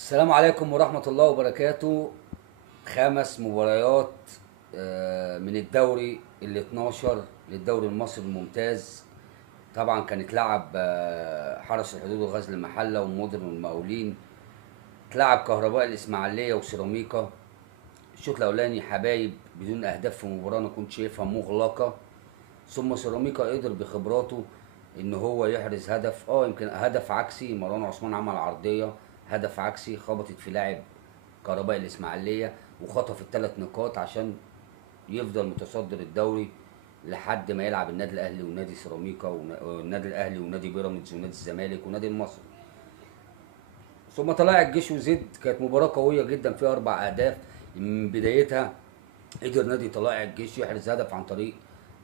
السلام عليكم ورحمة الله وبركاته. 5 مباريات من الدوري ال 12 للدوري المصري الممتاز. طبعا كانت لعب حرس الحدود وغزل المحلة ومودرن والمقاولين. اتلعب كهرباء الإسماعيلية وسيراميكا. الشوط الأولاني حبايب بدون أهداف في مباراة أنا كنت شايفها مغلقة. ثم سيراميكا قدر بخبراته ان هو يحرز هدف، يمكن هدف عكسي. مروان عثمان عمل عرضيه، هدف عكسي خبطت في لاعب كهرباء الاسماعيليه وخطف ال3 نقاط عشان يفضل متصدر الدوري لحد ما يلعب النادي الاهلي ونادي سيراميكا والنادي الاهلي ونادي بيراميدز ونادي الزمالك ونادي المصري. ثم طلائع الجيش وزد، كانت مباراه قويه جدا فيها 4 اهداف. من بدايتها قدر نادي طلائع الجيش يحرز هدف عن طريق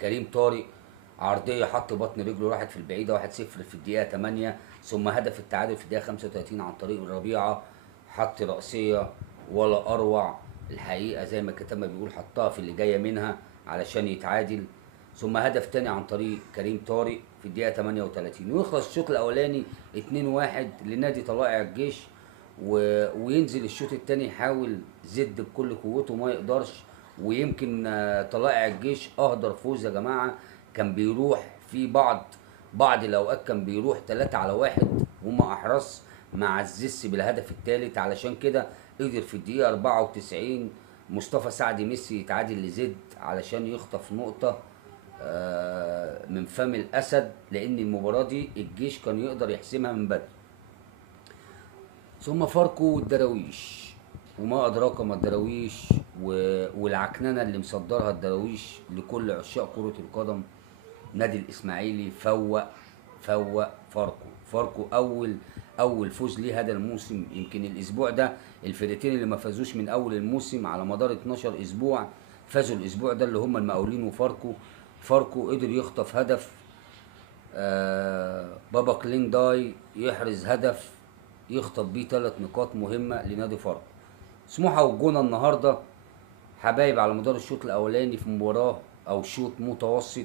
كريم طارق، عرضيه حط بطن رجله راحت في البعيده 1-0 في الدقيقه 8. ثم هدف التعادل في الدقيقه 35 عن طريق الربيعه، حط رأسيه ولا اروع الحقيقه، زي ما الكتاب ما بيقول حطها في اللي جايه منها علشان يتعادل. ثم هدف تاني عن طريق كريم طارق في الدقيقه 38 ويخلص الشوط الاولاني 2-1 لنادي طلائع الجيش. وينزل الشوط الثاني يحاول زد بكل قوته ما يقدرش. ويمكن طلائع الجيش اهدر فوز يا جماعه. كان بيروح في بعض الاوقات كان بيروح 3-1 وما احرز مع الزس بالهدف الثالث. علشان كده قدر في الدقيقه 94 مصطفى سعد ميسي يتعادل لزد علشان يخطف نقطه من فم الاسد، لان المباراه دي الجيش كان يقدر يحسمها من بدري. ثم فاركو والدراويش، وما أدراك ما الدراويش والعكننة اللي مصدرها الدراويش لكل عشاق كرة القدم. نادي الإسماعيلي فوق فاركو أول فوز ليه هذا الموسم. يمكن الأسبوع ده الفرقتين اللي ما فازوش من أول الموسم على مدار 12 أسبوع فازوا الأسبوع ده، اللي هم المقاولين وفاركو. فاركو قدر يخطف هدف، بابا كلينداي يحرز هدف يخطف بيه 3 نقاط مهمة لنادي فاركو. سموحة والجونة النهاردة حبايب على مدار الشوط الأولاني في مباراة أو شوط متوسط.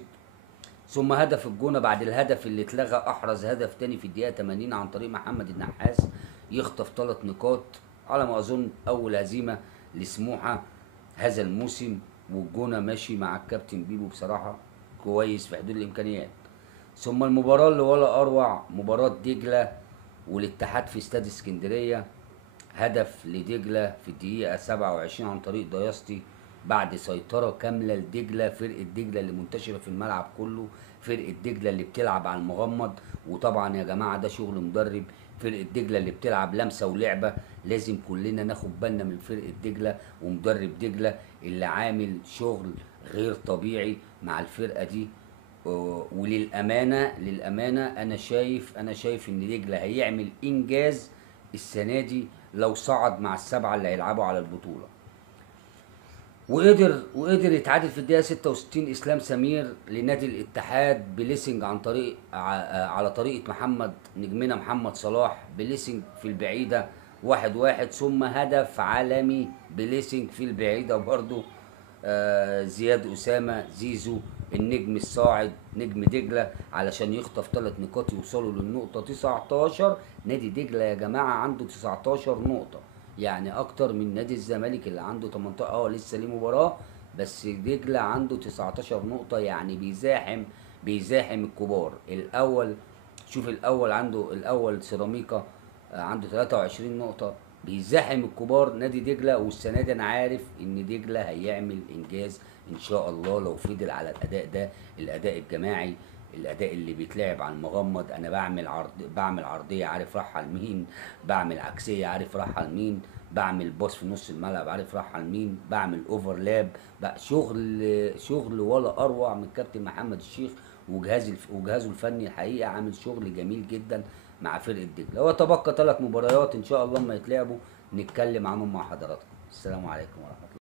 ثم هدف الجونة بعد الهدف اللي اتلغى أحرز هدف تاني في الدقيقة 80 عن طريق محمد النحاس يخطف 3 نقاط. على ما أظن أول هزيمة لسموحة هذا الموسم، والجونة ماشي مع الكابتن بيبو بصراحة كويس في حدود الإمكانيات. ثم المباراة اللي ولا أروع، مباراة دجلة والاتحاد في استاد اسكندرية. هدف لدجلة في الدقيقة 27 عن طريق دياستي بعد سيطرة كاملة لدجلة، فرقة دجلة اللي منتشرة في الملعب كله، فرقة دجلة اللي بتلعب على المغمض. وطبعا يا جماعة ده شغل مدرب. فرقة دجلة اللي بتلعب لمسة ولعبة، لازم كلنا ناخد بالنا من فرقة دجلة ومدرب دجلة اللي عامل شغل غير طبيعي مع الفرقة دي. للأمانة أنا شايف إن دجلة هيعمل إنجاز السنة دي لو صعد مع ال7 اللي هيلعبوا على البطولة. وقدر يتعادل في الدقيقة 66 إسلام سمير لنادي الاتحاد بليسنج عن طريق على طريقة نجمنا محمد صلاح بليسنج في البعيدة 1-1. ثم هدف عالمي بليسنج في البعيدة برضو زياد أسامة زيزو النجم الصاعد نجم دجلة علشان يخطف 3 نقاط يوصلوا للنقطة 19. نادي دجلة يا جماعة عنده 19 نقطة، يعني أكتر من نادي الزمالك اللي عنده 18. لسه ليه مباراة، بس دجلة عنده 19 نقطة، يعني بيزاحم الكبار. الأول شوف الأول سيراميكا عنده 23 نقطة، بيزاحم الكبار نادي دجلة. والسنة دي أنا عارف إن دجلة هيعمل إنجاز إن شاء الله لو فضل على الأداء ده، الأداء الجماعي، الأداء اللي بيتلعب على المغمض. أنا بعمل عرضية عارف رايحة لمين، بعمل عكسية عارف رايحة لمين، بعمل باص في نص الملعب عارف رايحة لمين، بعمل اوفرلاب بقى. شغل ولا أروع من كابتن محمد الشيخ وجهازه الفني. الحقيقة عامل شغل جميل جدا مع فرقة دجلة. وتبقى 3 مباريات إن شاء الله لما يتلعبوا نتكلم عنهم مع حضراتكم. السلام عليكم ورحمة الله.